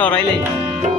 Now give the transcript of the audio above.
একটা